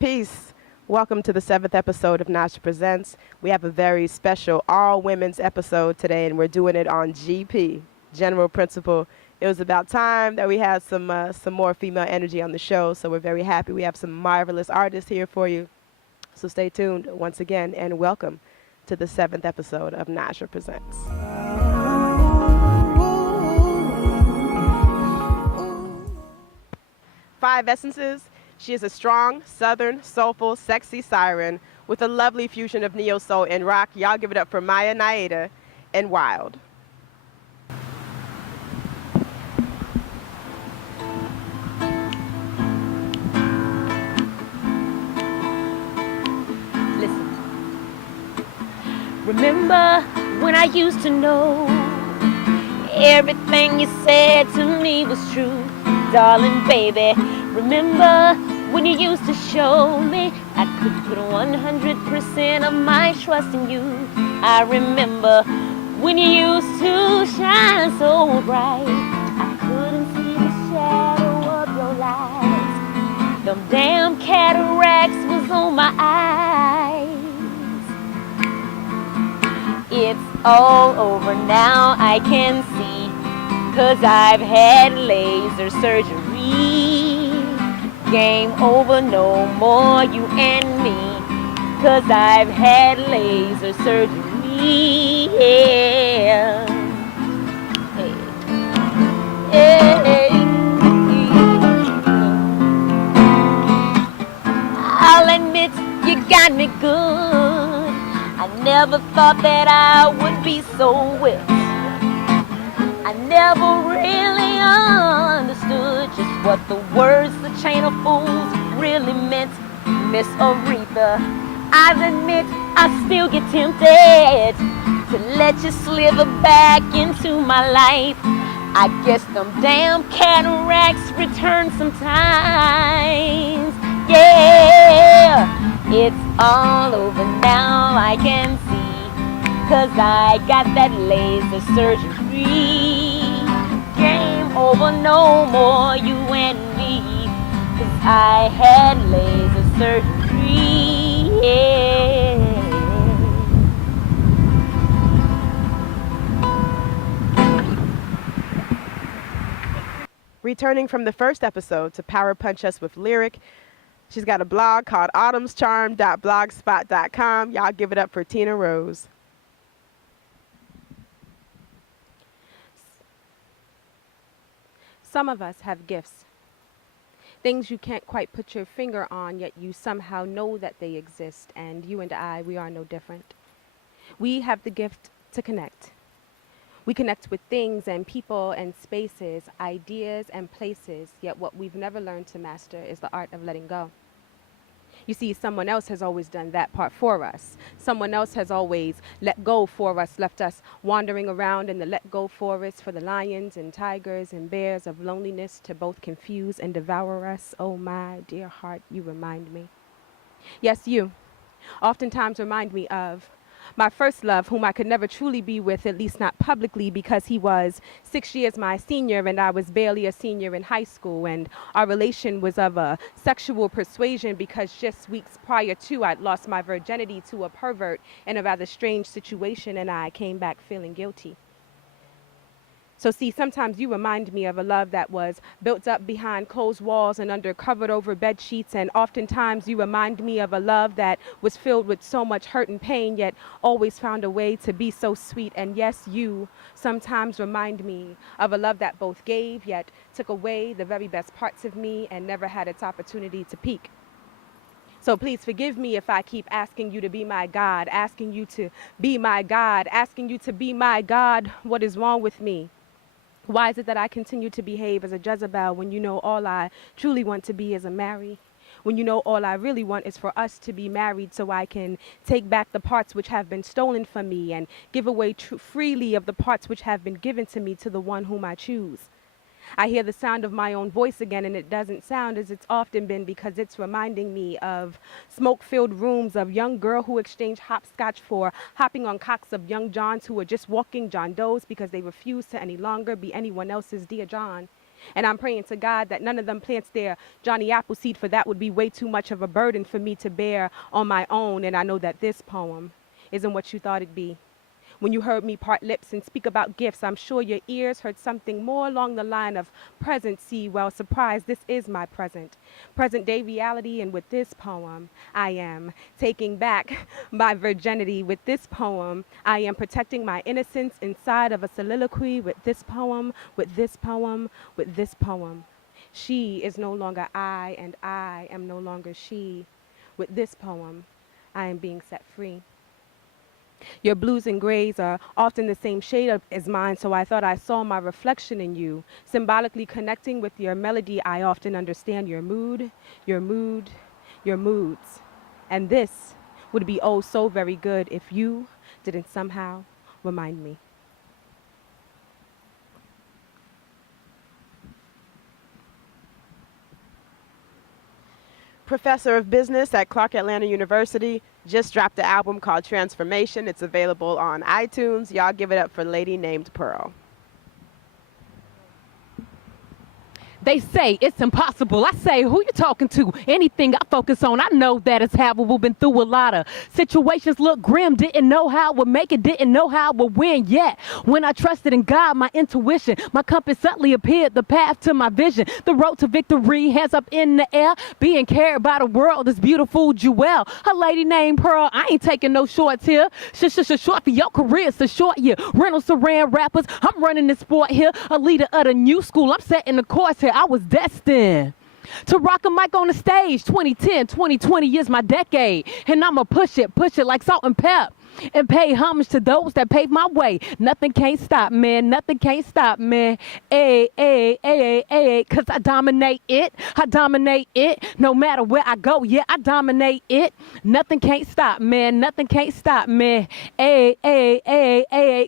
Peace. Welcome to the 7th episode of Naja Presents. We have a very special all-women's episode today, and we're doing it on GP, General Principle. It was about time that we had some more female energy on the show, so we're very happy. We have some marvelous artists here for you. So stay tuned once again, and welcome to the 7th episode of Naja Presents. 5 essences. She is a strong, southern, soulful, sexy siren with a lovely fusion of neo-soul and rock. Y'all give it up for Maya, Neiada, and Wild. Listen. Remember when I used to know everything you said to me was true, darling baby. Remember when you used to show me I could put 100% of my trust in you. I remember when you used to shine so bright, I couldn't see the shadow of your light. Them damn cataracts was on my eyes. It's all over now, I can see, 'cause I've had laser surgery. Game over, no more you and me, 'cause I've had laser surgery. Yeah. Hey. Hey. I'll admit you got me good. I never thought that I would be so wet. I never really understood just what the words "the chain of fools" really meant. Miss Aretha, I admit I still get tempted to let you slither back into my life. I guess them damn cataracts return sometimes. Yeah, it's all over now, I can see, 'cause I got that laser surgery. Game over, no more you and me, 'cause I had laser surgery. Yeah. Returning from the first episode to power punch us with lyric, she's got a blog called autumnscharm.blogspot.com. Y'all give it up for Tina Rose. Some of us have gifts, things you can't quite put your finger on, yet you somehow know that they exist, and you and I, we are no different. We have the gift to connect. We connect with things and people and spaces, ideas and places, yet what we've never learned to master is the art of letting go. You see, someone else has always done that part for us. Someone else has always let go for us, left us wandering around in the let go forest for the lions and tigers and bears of loneliness to both confuse and devour us. Oh my dear heart, you remind me. Yes, you oftentimes remind me of my first love, whom I could never truly be with, at least not publicly, because he was 6 years my senior and I was barely a senior in high school, and our relation was of a sexual persuasion because just weeks prior to I'd lost my virginity to a pervert in a rather strange situation, and I came back feeling guilty. So see, sometimes you remind me of a love that was built up behind closed walls and under covered over bed sheets, and oftentimes you remind me of a love that was filled with so much hurt and pain, yet always found a way to be so sweet. And yes, you sometimes remind me of a love that both gave yet took away the very best parts of me and never had its opportunity to peak. So please forgive me if I keep asking you to be my God, asking you to be my God, asking you to be my God. What is wrong with me? Why is it that I continue to behave as a Jezebel when you know all I truly want to be is a Mary? When you know all I really want is for us to be married so I can take back the parts which have been stolen from me and give away freely of the parts which have been given to me to the one whom I choose. I hear the sound of my own voice again, and it doesn't sound as it's often been because it's reminding me of smoke-filled rooms of young girl who exchanged hopscotch for hopping on cocks of young Johns who were just walking John Does because they refused to any longer be anyone else's dear John. And I'm praying to God that none of them plants their Johnny Appleseed, for that would be way too much of a burden for me to bear on my own. And I know that this poem isn't what you thought it'd be. When you heard me part lips and speak about gifts, I'm sure your ears heard something more along the line of present. See, well, surprise, this is my present day reality. And with this poem, I am taking back my virginity. With this poem, I am protecting my innocence inside of a soliloquy. With this poem, with this poem, with this poem. She is no longer I, and I am no longer she. With this poem, I am being set free. Your blues and grays are often the same shade as mine, so I thought I saw my reflection in you. Symbolically connecting with your melody, I often understand your mood, your moods. And this would be oh so very good if you didn't somehow remind me. Professor of Business at Clark Atlanta University, just dropped an album called Transformation. It's available on iTunes. Y'all give it up for Lady Named Pearl. They say it's impossible. I say, who you talking to? Anything I focus on, I know that it's habitable. Been through a lot of situations, look grim. Didn't know how I would make it, didn't know how I would win yet. When I trusted in God, my intuition, my compass suddenly appeared, the path to my vision, the road to victory, hands up in the air, being carried by the world, this beautiful jewel. A lady named Pearl, I ain't taking no shorts here. Short for your career, so short you. Reynolds Saran rappers, I'm running this sport here. A leader of the new school, I'm setting the course here. I was destined to rock a mic on the stage. 2010, 2020 is my decade, and I'ma push it like salt and pep, and pay homage to those that paved my way. Nothing can't stop, man. Nothing can't stop, man. Ay, cause I dominate it. No matter where I go, yeah, I dominate it. Nothing can't stop, man. Nothing can't stop, man. Ay,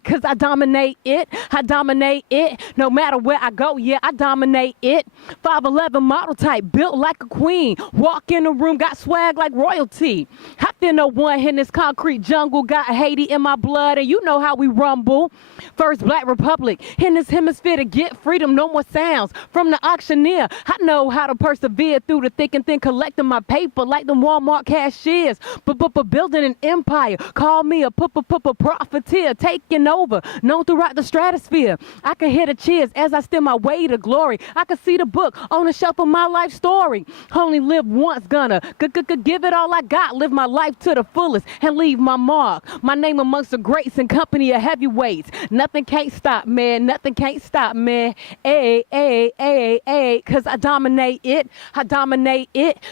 cause I dominate it. No matter where I go, yeah, I dominate it. 5'11" model type, built like a queen. Walk in the room, got swag like royalty. I feel no one in this concrete jungle. Got Haiti in my blood, and you know how we rumble. First Black Republic in this hemisphere to get freedom. No more sounds from the auctioneer. I know how to persevere through the thick and thin, collecting my paper like the Walmart cashiers. But building an empire. Call me a profiteer, taking over, known throughout the stratosphere. I can hear the cheers as I steal my way to glory. I can see the book on the shelf of my life story. Only live once, gonna give it all I got. Live my life to the fullest and leave my mark. My name amongst the greats and company of heavyweights. Nothing can't stop, man. Nothing can't stop, man. Ay, cause I dominate it.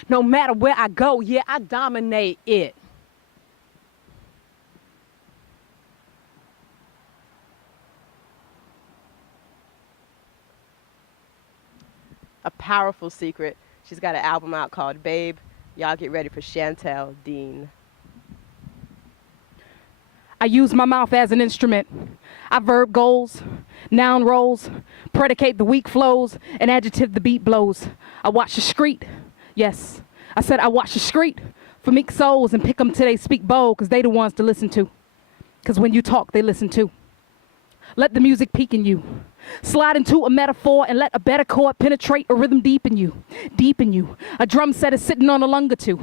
No matter where I go, yeah, I dominate it. A powerful secret. She's got an album out called Babe. Y'all get ready for Shantel Dean. I use my mouth as an instrument. I verb goals, noun rolls, predicate the weak flows, and adjective the beat blows. I watch the street. Yes, I said I watch the street for meek souls and pick them till they speak bold, because they the ones to listen to. Because when you talk, they listen too. Let the music peak in you. Slide into a metaphor and let a better chord penetrate a rhythm deep in you. A drum set is sitting on a lung or two.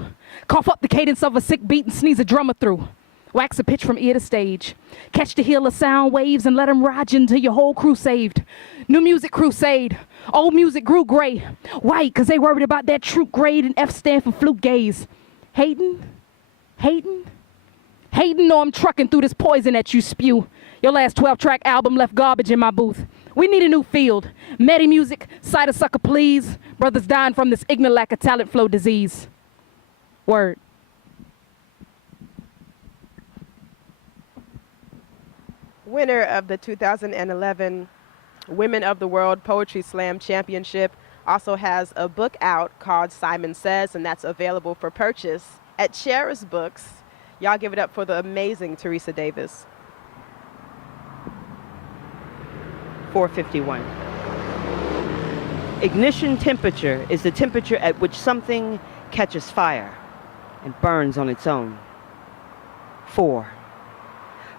Cough up the cadence of a sick beat and sneeze a drummer through. Wax a pitch from ear to stage. Catch the heel of sound waves and let them ride you until your whole crew saved. New music crusade. Old music grew gray. White, cause they worried about that troop grade, and F stand for flute gaze. Hating, no, I'm trucking through this poison that you spew. Your last 12-track album left garbage in my booth. We need a new field. Medi music, cite a sucker please. Brothers dying from this ignorant lack of talent flow disease. Word. Winner of the 2011 Women of the World Poetry Slam Championship, also has a book out called Simon Says, and that's available for purchase at Cheris Books. Y'all give it up for the amazing Theresa Davis. 451. Ignition temperature is the temperature at which something catches fire and burns on its own. 4.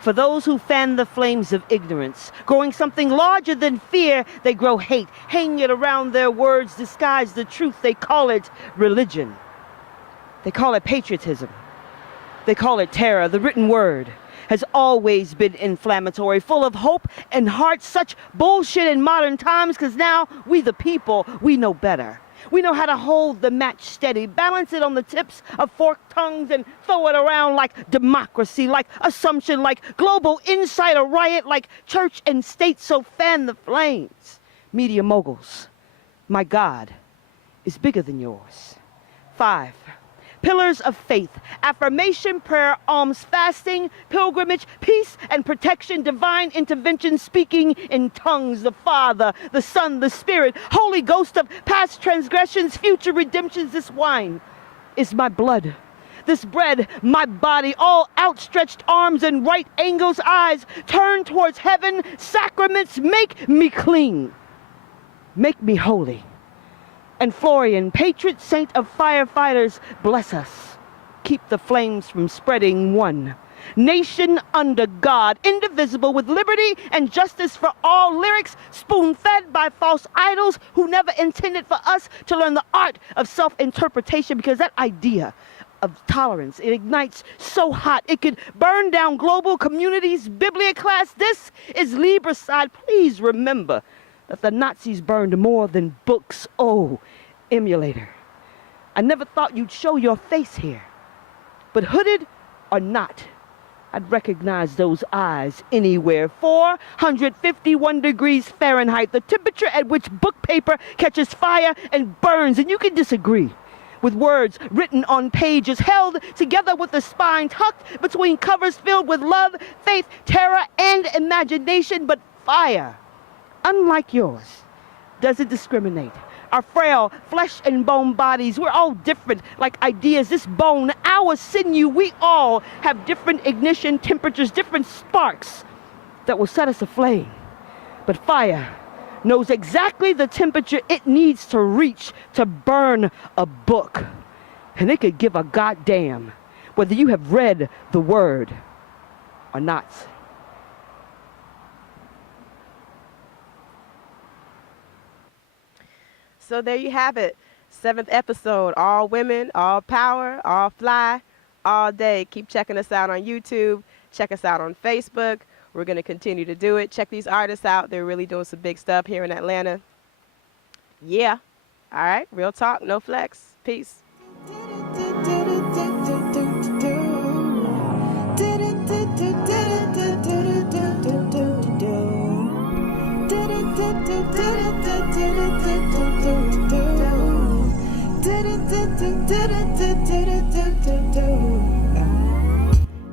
For those who fan the flames of ignorance, growing something larger than fear, they grow hate. Hang it around their words, disguise the truth. They call it religion. They call it patriotism. They call it terror. The written word has always been inflammatory, full of hope and heart. Such bullshit in modern times, because now we the people, we know better. We know how to hold the match steady, balance it on the tips of forked tongues and throw it around like democracy, like assumption, like global insider riot, like church and state. So fan the flames. Media moguls, my God is bigger than yours. 5. Pillars of faith, affirmation, prayer, alms, fasting, pilgrimage, peace and protection, divine intervention, speaking in tongues, the Father, the Son, the Spirit, Holy Ghost of past transgressions, future redemptions. This wine is my blood. This bread, my body, all outstretched arms and right angles, eyes turned towards heaven. Sacraments, make me clean. Make me holy. And Florian, patron saint of firefighters, bless us. Keep the flames from spreading. One nation under God, indivisible, with liberty and justice for all. Lyrics spoon-fed by false idols who never intended for us to learn the art of self-interpretation, because that idea of tolerance, it ignites so hot it could burn down global communities. Biblia class, this is Libricide. Please remember that the Nazis burned more than books. Oh, emulator, I never thought you'd show your face here. But hooded or not, I'd recognize those eyes anywhere. 451 degrees Fahrenheit, the temperature at which book paper catches fire and burns. And you can disagree with words written on pages, held together with the spine tucked between covers filled with love, faith, terror, and imagination. But fire, unlike yours, doesn't discriminate. Our frail flesh and bone bodies, we're all different, like ideas. This bone, our sinew, we all have different ignition temperatures, different sparks that will set us aflame. But fire knows exactly the temperature it needs to reach to burn a book. And it could give a goddamn whether you have read the word or not. So there you have it. 7th episode. All women, all power, all fly, all day. Keep checking us out on YouTube. Check us out on Facebook. We're going to continue to do it. Check these artists out. They're really doing some big stuff here in Atlanta. Yeah. All right. Real talk. No flex. Peace.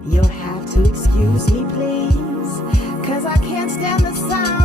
You'll have to excuse me, please, 'cause I can't stand the sound